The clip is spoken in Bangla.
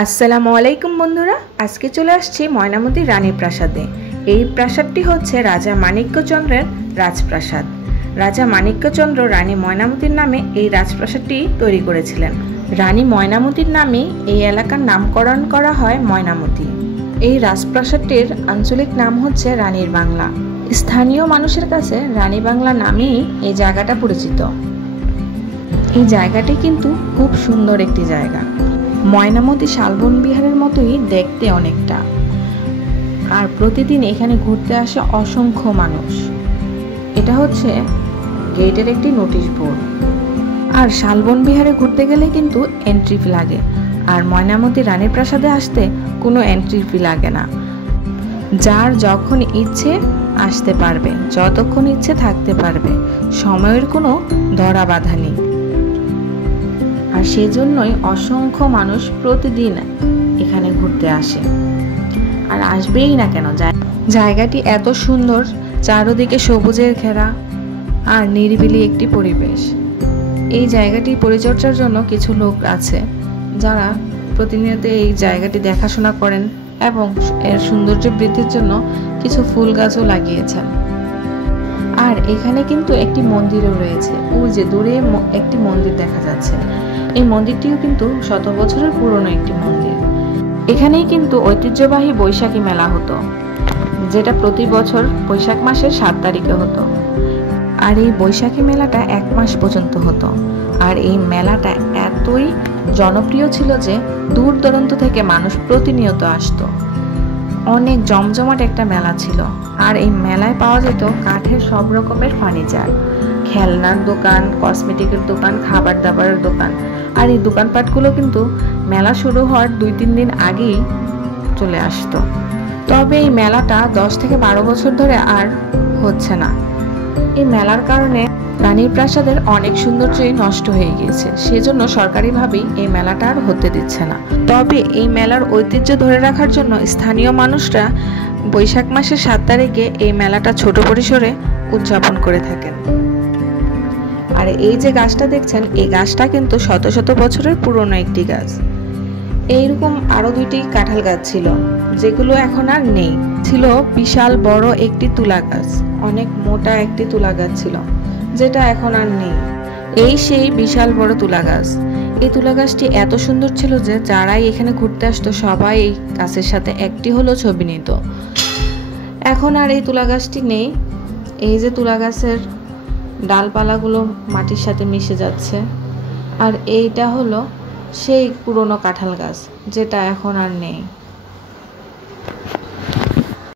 আসসালামু আলাইকুম বন্ধুরা, আজকে চলে আসছি ময়নামতি রানী প্রাসাদে। এই প্রাসাদটি হচ্ছে রাজা মাণিক্যচন্দ্রের রাজপ্রাসাদ। রাজা মাণিক্যচন্দ্র রানী ময়নামতির নামে এই রাজপ্রাসাদটি তৈরি করেছিলেন। রানী ময়নামতির নামে এই এলাকার নামকরণ করা হয় ময়নামতি। এই রাজপ্রাসাদটির আঞ্চলিক নাম হচ্ছে রানীর বাংলা। স্থানীয় মানুষের কাছে রানী বাংলা নামেই এই জায়গাটা পরিচিত। এই জায়গাটি কিন্তু খুব সুন্দর একটি জায়গা। ময়নামতি শালবন বিহারের মতোই দেখতে অনেকটা, আর প্রতিদিন এখানে ঘুরতে আসে অসংখ্য মানুষ। এটা হচ্ছে গেটের একটি নোটিশ বোর্ড। আর শালবন বিহারে ঘুরতে গেলে কিন্তু এন্ট্রি ফি লাগে, আর ময়নামতি রানীর প্রাসাদে আসতে কোনো এন্ট্রি ফি লাগে না। যার যখন ইচ্ছে আসতে পারবে, যতক্ষণ ইচ্ছে থাকতে পারবে, সময়ের কোনো ধরা বাধা নেই। আর সেজন্যই অসংখ্য মানুষ প্রতিদিন এখানে ঘুরতে আসে, আর আসবেই না কেন। জায়গাটি এত সুন্দর, চারদিকে সবুজের ঘেরা আর নিরিবিলি একটি পরিবেশ। এই জায়গাটি পরিচর্যার জন্য কিছু লোক আছে যারা প্রতিনিয়ত এই জায়গাটি দেখাশোনা করেন এবং এর সৌন্দর্য বৃদ্ধির জন্য কিছু ফুল গাছও লাগিয়েছেন। আর এখানে কিন্তু একটি মন্দিরও রয়েছে, ওই যে দূরে একটি মন্দির দেখা যাচ্ছে। এই মন্দিরটিও কিন্তু শত বছরের পুরনো একটি মন্দির। এখানেই কিন্তু ঐতিহ্যবাহী বৈশাখী মেলা হতো, যেটা প্রতি বছর বৈশাখ মাসের 7 তারিখে হতো। আর এই বৈশাখী মেলাটা 1 মাস পর্যন্ত হতো। আর এই মেলাটা এতই জনপ্রিয় ছিল যে দূর দূরান্ত থেকে মানুষ প্রতিনিয়ত আসতো। অনেক জমজমাট একটা মেলা ছিল। আর এই মেলায় পাওয়া যেত কাঠের সব রকমের ফার্নিচার, খেলনার দোকান, কসমেটিকের দোকান, খাবার দাবারের দোকান। আর এই দোকানপাটগুলো কিন্তু মেলা শুরু হওয়ার 2-3 দিন আগেই চলে আসতো। তবে এই মেলাটা 10 থেকে 12 বছর ধরে আর হচ্ছে না। এই মেলার কারণে রানীর প্রাসাদের অনেক সৌন্দর্যই নষ্ট হয়ে গিয়েছে, সেজন্য সরকারিভাবেই এই মেলাটা আর হতে দিচ্ছে না। তবে এই মেলার ঐতিহ্য ধরে রাখার জন্য স্থানীয় মানুষরা বৈশাখ মাসের 7 তারিখে এই মেলাটা ছোট পরিসরে উদযাপন করে থাকেন। আর এই যে গাছটা দেখছেন, এই গাছটা কিন্তু শত শত বছরের পুরনো একটি গাছ। এইরকম আরো 2টি কাঁঠাল গাছ ছিল, যেগুলো এখন আর নেই। ছিল বিশাল বড় একটি তুলা গাছ, অনেক মোটা একটি তুলা গাছ ছিল, যেটা এখন আর নেই। এই সেই বিশাল বড় তুলা গাছ। এই তুলা গাছটি এত সুন্দর ছিল যে যারাই এখানে ঘুরতে আসতো সবাই এই গাছের সাথে একটি হলো ছবি নিত। এখন আর এই তুলা গাছটি নেই। এই যে তুলা গাছের ডালপালাগুলো মাটির সাথে মিশে যাচ্ছে। আর এইটা হলো সেই পুরনো কাঁঠাল গাছ, যেটা এখন আর নেই।